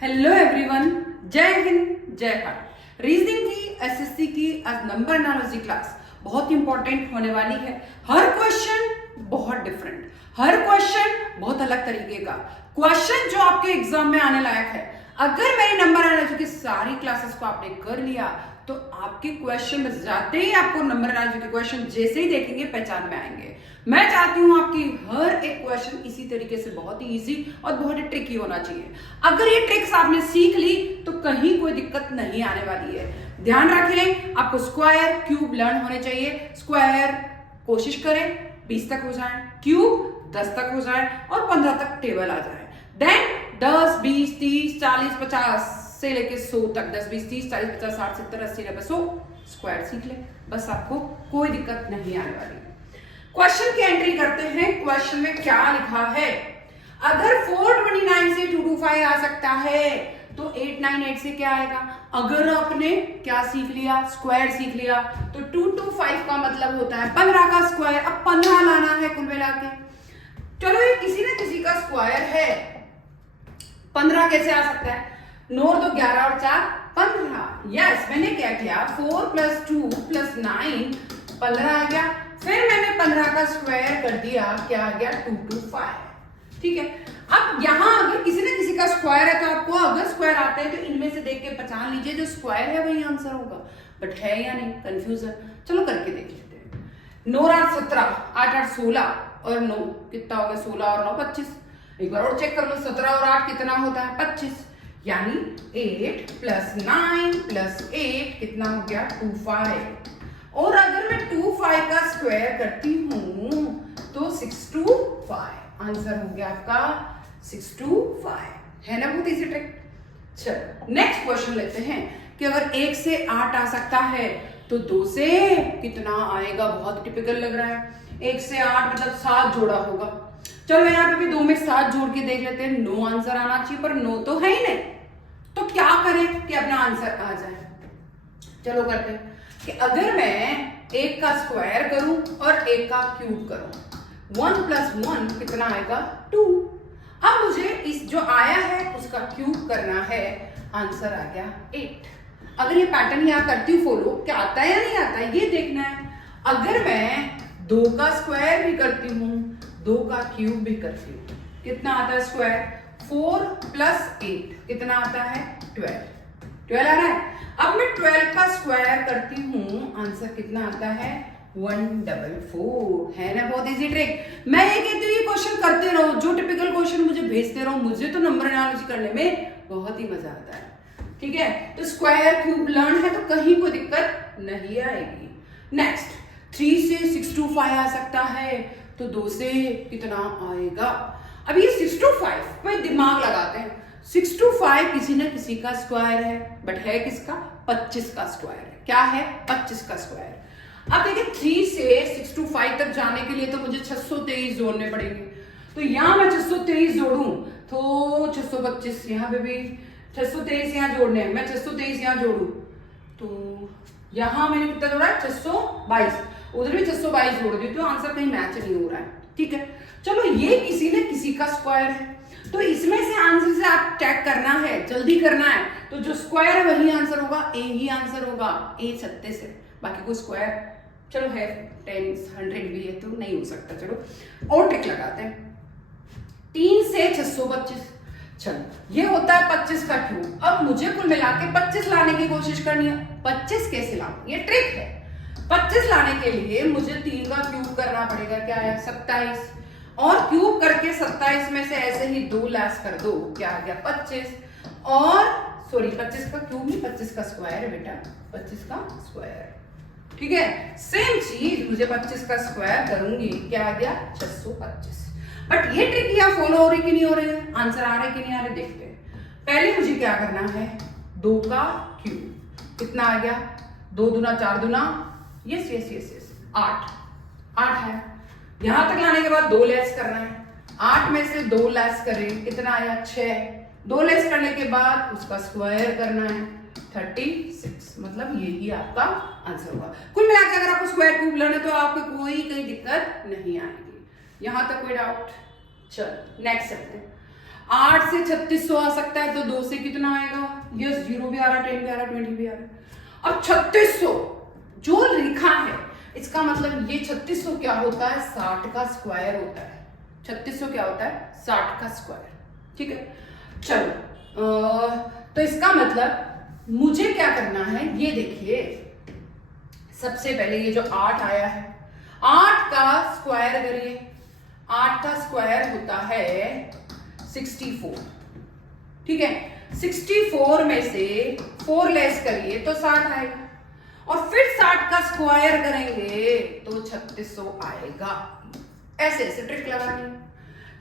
Hello everyone, जय हिंद जय Bharat. Reasoning की एसएससी की आज नंबर एनालिसिस क्लास बहुत इंपॉर्टेंट होने वाली है। हर क्वेश्चन बहुत डिफरेंट, हर क्वेश्चन बहुत अलग तरीके का क्वेश्चन जो आपके एग्जाम में आने लायक है। अगर मेरी नंबर एनालिसिस की सारी क्लासेस को आपने कर लिया तो आपके क्वेश्चन में जाते ही आपको नंबर एनालिसिस के क्वेश्चन जैसे ही देखेंगे पहचान में आएंगे। मैं चाहती हूं आपकी हर एक क्वेश्चन इसी तरीके से बहुत ही इजी और बहुत ही ट्रिकी होना चाहिए। अगर ये ट्रिक्स आपने सीख ली तो कहीं कोई दिक्कत नहीं आने वाली है। ध्यान रखें, आपको स्क्वायर क्यूब लर्न होने चाहिए। स्क्वायर कोशिश करें 20 तक हो जाए, क्यूब 10 तक हो जाए और 15 तक टेबल आ जाए। देन 10, 20, 30, 40, 50 से लेके 100 तक, 10, 20, 30, 40, 50, 60, 70, 80, 90, 100 स्क्वायर सीख ले। बस आपको कोई दिक्कत नहीं आने वाली। क्वेश्चन की एंट्री करते हैं। क्वेश्चन में क्या लिखा है? अगर 429 से 225 आ सकता है तो 898 से क्या आएगा? अगर आपने क्या सीख लिया? स्क्वायर सीख लिया। तो 225 का मतलब होता है 15 का स्क्वायर। अब 15 लाना है कुल मिला के। चलो ये किसी ना किसी का स्क्वायर है, 15 कैसे आ सकता है? 9 तो 11 और 4 15। यस, मैंने क्या किया? 4 + 2 + 9 15 आ गया। फिर मैंने 15 का स्क्वायर कर दिया, क्या आ गया? 225। ठीक है। अब यहां अगर किसी न किसी का स्क्वायर है तो आपको अगर स्क्वायर आते हैं तो इनमें से देख के पहचान लीजिए जो स्क्वायर है वही आंसर होगा। बट है या नहीं, कंफ्यूजन। चलो करके देख लेते हैं। 9 × 8 17, 8 × 8 16 और 9 कितना हो गया? 16 और 9 25। एक बार और चेक कर लो, 17 और 8 कितना होता है? 25। यानी 8 + 9 + 8 कितना हो गया? 25। और अगर मैं 25 का स्क्वायर करती हूं तो 625 आंसर हो गया आपका 625। है ना बहुत इजी ट्रिक। चलो नेक्स्ट क्वेश्चन लेते हैं कि अगर 1 से 8 आ सकता है तो 2 से कितना आएगा? बहुत टिपिकल लग रहा है। 1 से 8 मतलब 7 जोड़ा होगा। चलो यहाँ पे भी 2 में 7 जोड़ के देख लेते हैं। 9 आंसर आना चाहिए पर 9 तो है ही नहीं। तो क्या करें कि अपना आंसर आ जाए? चलो करते हैं कि अगर मैं 1 का स्क्वायर करूं और 1 का क्यूब करूं, 1 + 1 कितना आएगा? 2। अब मुझे इस जो आया है उसका क्यूब करना है। आंसर आ गया 8। अगर ये पैटर्न यहां करती हूँ फॉलो, क्या आता है या नहीं आता है ये देखना है। अगर मैं 2 का स्क्वायर भी करती हूँ, 2 का क्यूब भी करती हूँ, कितना आता है स्क्वायर? 4 + 8 कितना आता है? 12 आ रहा है। अब मैं 12 का स्क्वायर करती हूँ, आंसर कितना आता है? 144। है ना बहुत इजी ट्रिक। मैं ये कहती हूँ ये क्वेश्चन करते रहो, जो टिपिकल क्वेश्चन मुझे भेजते रहो। मुझे तो नंबर एनालिसिस करने में बहुत ही मजा आता है। ठीक है, तो स्क्वायर क्यूब लर्न है तो कहीं कोई दिक्कत नहीं आएगी। नेक्स्ट, 3 से 625 आ सकता है तो 2 से कितना आएगा? अब ये 625 पे दिमाग लगाते हैं। 625 किसी न किसी का स्क्वायर है, बट है किसका? 25 का स्क्वायर है। क्या है? 25 का स्क्वायर। अब देखिए 3 से 625 तक जाने के लिए तो मुझे 623 जोड़ने पड़ेंगे। तो यहां मैं 623 जोड़ू तो 625, यहाँ पे भी 623 यहाँ जोड़ने हैं। मैं 623 यहाँ जोड़ू तो यहां मैंने कितना जोड़ा है? 622। उधर भी 622 जोड़ दी तो आंसर कहीं मैच नहीं हो रहा है। ठीक है, चलो ये किसी न किसी का स्क्वायर है तो इसमें से आंसर से आप चेक करना है, जल्दी करना है। तो जो स्क्वायर है वही आंसर होगा, ए ही आंसर होगा। ए 36 है, बाकी कोई स्क्वायर चलो है 10 100 भी है तो नहीं हो सकता। चलो और ट्रिक लगाते हैं। 3 से 625, चलो ये होता है 25 का क्यूब। अब मुझे कुल मिला के 25 लाने की कोशिश करनी है। 25 कैसे लाऊं? ये ट्रिक है। 25 लाने के लिए मुझे 3 का क्यूब करना पड़ेगा। क्या है? 27। और क्यूब करके 27 में से ऐसे ही 2 लेस कर दो, क्या आ गया? 25। और सॉरी 25 का क्यूब नहीं, 25 का स्क्वायर है बेटा, 25 का स्क्वायर। ठीक है, सेम चीज मुझे 25 का स्क्वायर करूंगी, क्या आ गया? 625। बट ये ट्रिक यहाँ फॉलो हो रही कि नहीं हो रही है? आंसर आ रहे कि नहीं आ रहे देखते हैं। पहले मुझे क्या करना है? 2 का क्यूब कितना आ गया? 2 दूना 4 दूना, यस यस यस यस 8 है। यहां तक लाने के बाद 2 लेस करना है। 8 में से 2 लेस करें, कितना आया? 6। 2 लेस करने के बाद उसका स्क्वायर करना है, 36। मतलब यही आपका आंसर होगा। कुल मिलाकर अगर आपको स्क्वायर क्यूब लेना है तो आपको कोई दिक्कत नहीं आएगी। यहां तक कोई डाउट? चलो नेक्स्ट चलते हैं। 8 से 3600 आ सकता है, तो 2 से कितना आएगा? यस, 0 भी आ रहा, 10 भी आ रहा, 20 भी आ रहा। अब 3600 जो लिखा है, इसका मतलब ये 3600 क्या होता है? 60 का स्क्वायर होता है। 3600 क्या होता है? 60 का स्क्वायर। ठीक है, चलो तो इसका मतलब मुझे क्या करना है, ये देखिए, सबसे पहले ये जो 8 आया है, 8 का स्क्वायर करिए। 8 का स्क्वायर होता है 64। ठीक है, 64 में से 4 लेस करिए तो 60 आएगा, और फिर 60 का स्क्वायर करेंगे तो 3600 आएगा। ऐसे ऐसे ट्रिक लगानी है,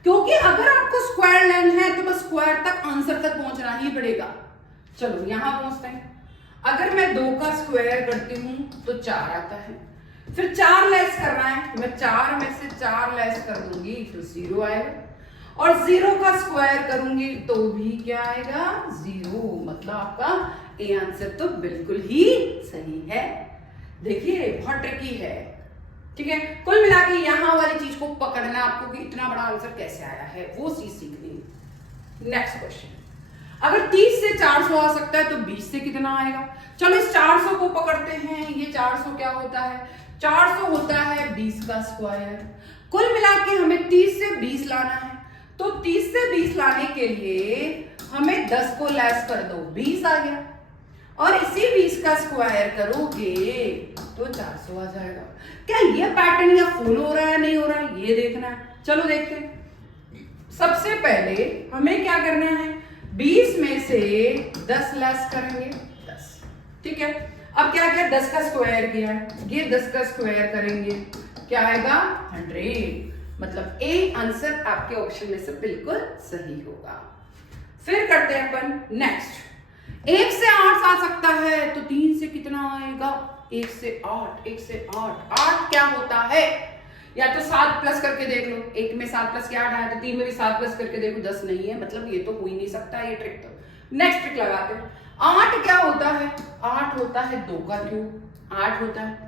क्योंकि अगर आपको स्क्वायर लेना है तो बस स्क्वायर तक, आंसर तक पहुंचना ही पड़ेगा। चलो यहां पहुंचते हैं। अगर मैं 2 का स्क्वायर करती हूं तो 4 आता है, फिर 4 लेस करना है, मैं 4 में से 4 लेस कर दूंगी तो 0 आएगा, और 0 का स्क्वायर करूंगी तो भी क्या आएगा? 0। मतलब आपका ए आंसर तो बिल्कुल ही सही है। देखिए बहुत ट्रिकी है। ठीक है, कुल मिला के यहां वाली चीज को पकड़ना आपको कि इतना बड़ा आंसर कैसे आया है, वो चीज सीखनी। नेक्स्ट क्वेश्चन, अगर 30 से 400 आ सकता है तो 20 से कितना आएगा? चलो इस 400 को पकड़ते हैं। ये 400 क्या होता है? 400 होता है 20 का स्क्वायर। कुल मिला के हमें 30 से 20 लाना है, तो 30 से 20 लाने के लिए हमें 10 को लेस कर दो, 20 आ गया, और इसी 20 का स्क्वायर करोगे तो 400 आ जाएगा। क्या ये पैटर्न या फॉलो हो रहा है, नहीं हो रहा है, ये देखना है। चलो देखते हैं। सबसे पहले हमें क्या करना है, 20 में से 10 लेस करेंगे, 10। ठीक है, अब क्या किया? 10 का स्क्वायर किया, ये 10 का स्क्वायर करेंगे, क्या आएगा? 100। मतलब ए आंसर आपके ऑप्शन में से बिल्कुल सही होगा। फिर करते हैं अपन नेक्स्ट। 1 से 8 आ सकता है तो 3 से कितना आएगा? 1 से 8, 1 से 8। 8 क्या होता है? या तो 7 प्लस करके देख लो, 1 में 7 प्लस क्या 8 आया, तो 3 में भी 7 प्लस करके देखो, 10 नहीं है, मतलब ये तो हो ही नहीं सकता ये ट्रिक। तो नेक्स्ट ट्रिक लगाते हैं। 8 क्या होता है? 8 होता है 2 का क्यूब। 8 होता है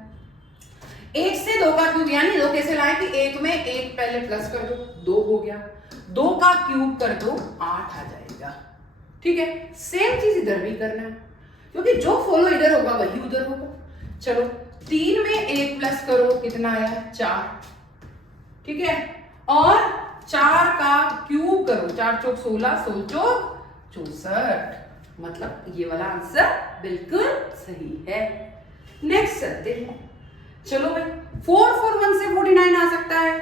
1 से 2 का क्यूब, यानी 2 कैसे लाए कि 1 में 1 पहले प्लस कर दो, 2 हो गया, 2 का क्यूब कर दो, 8 आ जाएगा। ठीक है, सेम चीज इधर भी करना है, क्योंकि जो फॉलो इधर होगा वही उधर होगा। चलो 3 में 1 प्लस करो, कितना आया? 4। ठीक है, और 4 का क्यूब करो, 4 चौक 16, 16 चौक 64। मतलब ये वाला आंसर बिल्कुल सही है। नेक्स्ट करते हैं। चलो भाई, 441 से 49 आ सकता है,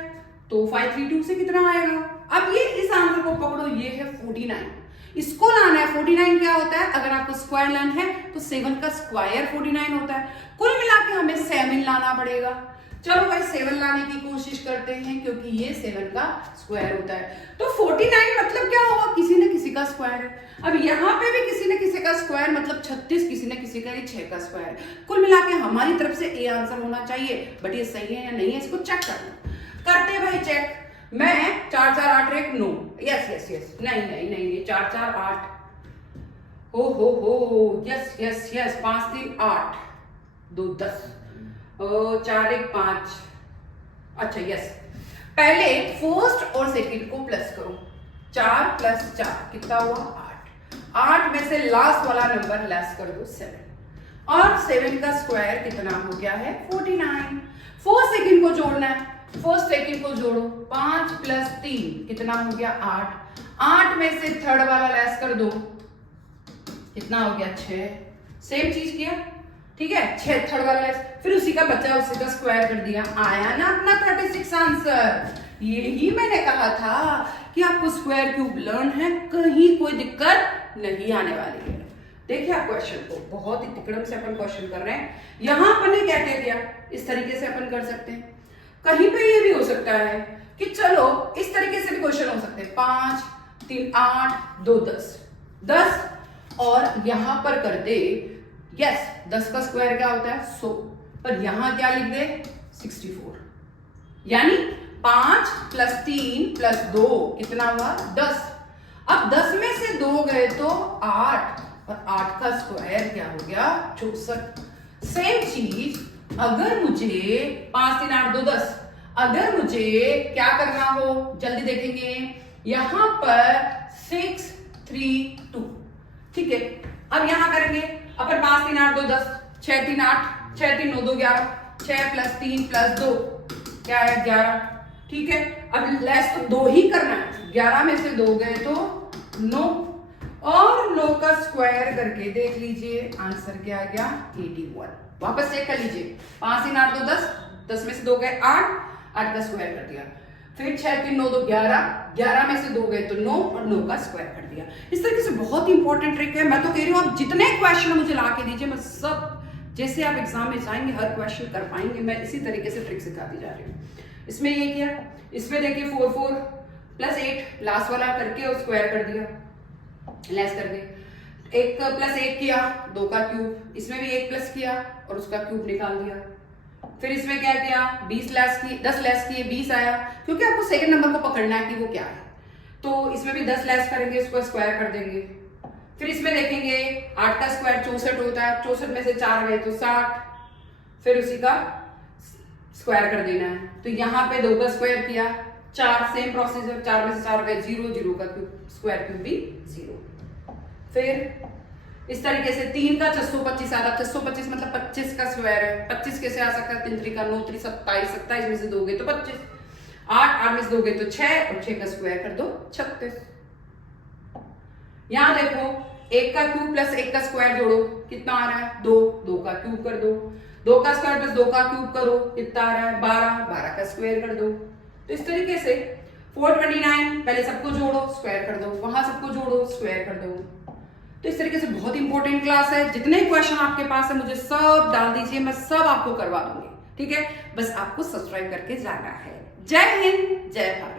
तो 532 से कितना आएगा? अब ये इस आंसर को पकड़ो, ये है 49, इसको लाना है। 49 क्या होता है? अगर आपको स्क्वायर लाना है तो 7 का स्क्वायर 49 होता है। कुल मिला के हमें 7 लाना पड़ेगा। चलो भाई 7 लाने की कोशिश करते हैं, क्योंकि ये 7 का स्क्वायर होता है, तो 49 मतलब क्या होगा? किसी न किसी का स्क्वायर है। अब यहाँ पे भी किसी न किसी का स्क्वायर, मतलब 36 किसी न किसी का, 6 का स्क्वायर। कुल मिला के हमारी तरफ से ए आंसर होना चाहिए, बट ये सही है या नहीं है इसको चेक करते भाई चेक। मैं 4 4 8 1 9, यस यस यस, नहीं नहीं नहीं नहीं, 4 4 8, हो यस यस यस, 5 3 8, 2 10, 4 1 5। अच्छा यस, पहले फर्स्ट और सेकंड को प्लस करो, 4 प्लस 4 कितना हुआ? 8। 8 में से लास्ट वाला नंबर लेस कर दो, 7, और 7 का स्क्वायर कितना हो गया है? 49। फर्स्ट सेकंड को जोड़ना है, फर्स्ट सेकंड को जोड़ो, 5 प्लस 3 कितना हो गया? 8। 8 में से थर्ड वाला लेस कर दो, कितना हो गया? 6। सेम चीज किया, ठीक है, 6 थर्ड वाला लेस, फिर उसी का बच्चा उसी का स्क्वायर कर दिया, आया ना अपना 36 आंसर। यही मैंने कहा था कि आपको स्क्वायर क्यूब लर्न है, कहीं कोई दिक्कत नहीं आने वाली है। देखिए आप क्वेश्चन को, बहुत ही तिकड़म से अपन क्वेश्चन कर रहे हैं। यहां अपन ने क्या कह दिया, इस तरीके से अपन कर सकते हैं। कहीं पे ये भी हो सकता है कि चलो इस तरीके से भी क्वेश्चन हो सकते हैं, 5 3 8 2 10, 10, और यहां पर कर दे, यस 10 का स्क्वायर क्या होता है? 100, पर यहां क्या लिख दे? 64, यानी 5 प्लस 3 प्लस 2 कितना हुआ? 10। अब 10 में से 2 गए तो 8, और 8 का स्क्वायर क्या हो गया? 64। सेम चीज अगर मुझे 5 3 8 2 10, अगर मुझे क्या करना हो, जल्दी देखेंगे, यहां पर 6 3 2। ठीक है, अब यहां करेंगे अपन 5 3 8 2 10, 6 3 8, 6 3 9 2 11, 6 + 3 + 2 क्या है 11। ठीक है, अब लेस तो 2 ही करना है, 11 में से 2 गए तो 9, और 9 का स्क्वायर करके देख लीजिए आंसर क्या आ गया 81। वापस चेक कर लीजिए, 5 3 8 2 10, 10 में से 2 गए 8, 8 का स्क्वायर कर दिया, फिर 6 3 9 2 11, 11 में से 2 गए तो 9 और 9 का स्क्वायर कर दिया। इस तरीके से बहुत इंपॉर्टेंट ट्रिक है। मैं तो कह रही हूँ आप जितने क्वेश्चन मुझे ला के दीजिए, मैं सब जैसे आप एग्जाम में जाएंगे हर क्वेश्चन कर पाएंगे। मैं इसी तरीके से ट्रिक सिखाती जा रही हूँ। इसमें ये किया, इसमें देखिए 4 4 + 8 लास्ट वाला करके और स्क्वायर कर दिया, लेस कर दिया। 1 + 1 किया, 2 का क्यूब, इसमें भी 1 प्लस किया और उसका क्यूब निकाल दिया। फिर इसमें क्या किया 20 लेस की, 10 लेस किए 20 आया, क्योंकि आपको सेकंड नंबर को पकड़ना है कि वो क्या है। तो इसमें भी 10 लेस करेंगे, उसको स्क्वायर कर देंगे। फिर इसमें देखेंगे 8 का स्क्वायर 64 होता है, 64 में से 4 गए तो 60, फिर उसी का स्क्वायर कर देना है। तो यहाँ पे 2 का स्क्वायर किया, 4 सेम प्रोसीजर, 4 में से 4 गए 0, 0 का क्यूब स्क्वायर क्यूब भी 0। फिर इस तरीके से 3 का 625 आ रहा, 625 मतलब 25 का स्क्वायर है। 25 कैसे आ सकता है, 3 3 का 9 3 27, 27 में से 2 गए तो 25, 8 8 में से 2 गए तो 6 और 6 का स्क्वायर कर दो 36। यहां देखो 1 का क्यूब + 1 का स्क्वायर जोड़ो, कितना आ रहा है 2, 2 का क्यूब कर दो, 2 का स्क्वायर + 2 का क्यूब करो, कितना आ रहा है 12, 12 का स्क्वायर कर दो। तो इस तरीके से 429 पहले सबको जोड़ो स्क्वायर कर दो, वहां सबको जोड़ो स्क्वायर कर दो। तो इस तरीके से बहुत इंपॉर्टेंट क्लास है। जितने क्वेश्चन आपके पास है मुझे सब डाल दीजिए, मैं सब आपको करवा दूंगी। ठीक है, बस आपको सब्सक्राइब करके जाना है। जय हिंद, जय भारत।